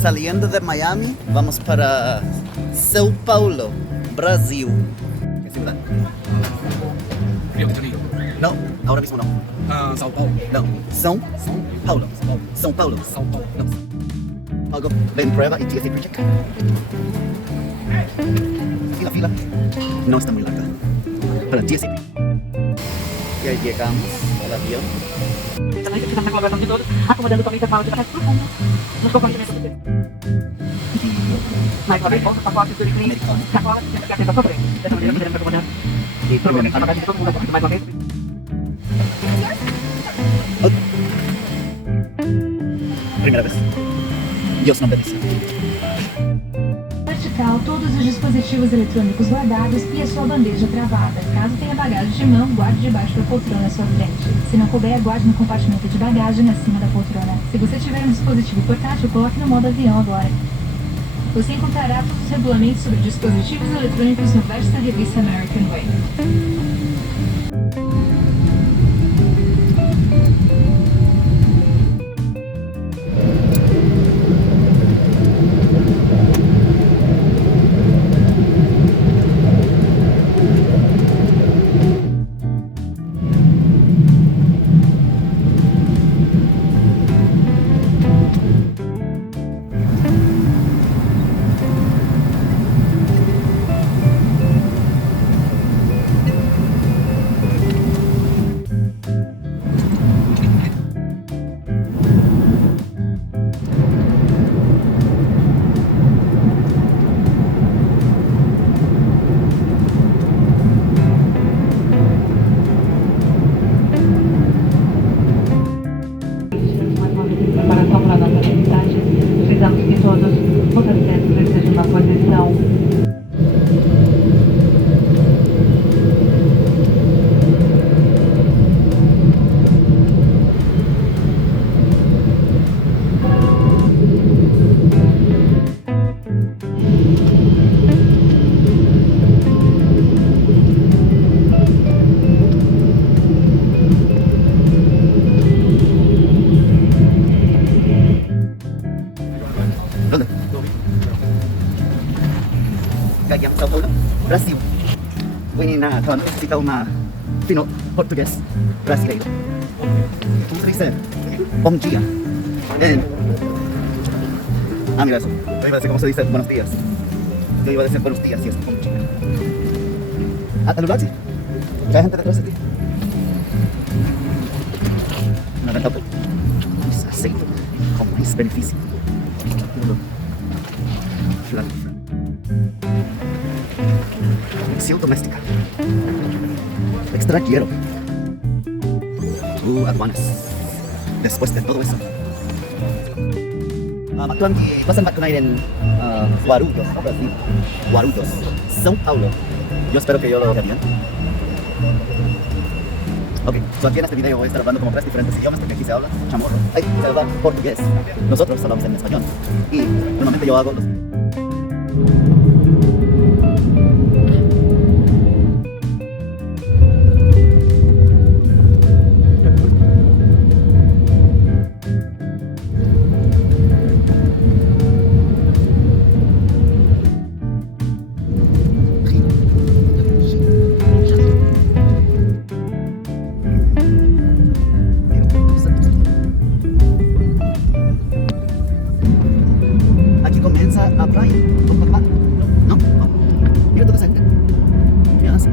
Saliendo de Miami, vamos para São Paulo, Brasil. ¿Qué ciudad? Río de Janeiro. No, ahora mismo no. Sao Paulo. No, São Paulo. São Paulo. Sao Paulo. No. Algo, ven, prueba y TSA pre-check. Fila, fila. No está muy larga. Para TSA. Y ahí llegamos al avión. Também que ficamos conversando de todos, acomodando também a fala de baixo profundo, nos compartimentos do texto. Mais uma vez, pontos, pacotes, tudo clínico, sacola, sempre que atenta a sua frente. Dessa maneira, poderemos acomodar e provavelmente a bagagem de todo mundo, mais uma vez. Primeira vez. Deus não bendice. Vertical, todos os dispositivos eletrônicos guardados e a sua bandeja travada. Caso tenha bagagem de mão, guarde debaixo da poltrona à sua frente. Se não couber, guarde no compartimento de bagagem acima da poltrona. Se você tiver um dispositivo portátil, coloque no modo avião agora. Você encontrará todos os regulamentos sobre dispositivos eletrônicos no verso da revista American Way. Preparação para a nossa atividade, precisamos que todos os assentos estejam na posição. ¿Dónde? Gagam, São Paulo, Brasil. Menina, quando necessita uma fino português brasileiro. Como se dice? Bom dia. Mira eso. Yo iba a decir cómo se dice buenos días. Yo iba a decir buenos días y es bom dia. ¿Al lugar sí? ¿Hay gente detrás de ti? No, no, no. Es aceite. Como es beneficio. Conexión doméstica. Extranjero. Aduanas. Después de todo eso. Tuan pasan para ir en Guarulhos, Brasil. Guarulhos, São Paulo. Yo espero que yo lo haga bien. Ok, so aquí en este video voy a estar hablando como 3 diferentes idiomas porque aquí se habla chamorro, se habla portugués, nosotros hablamos en español y normalmente yo hago los... Aquí comienza a playa, ¿no? Mira toda esa gente. ¿Qué hace?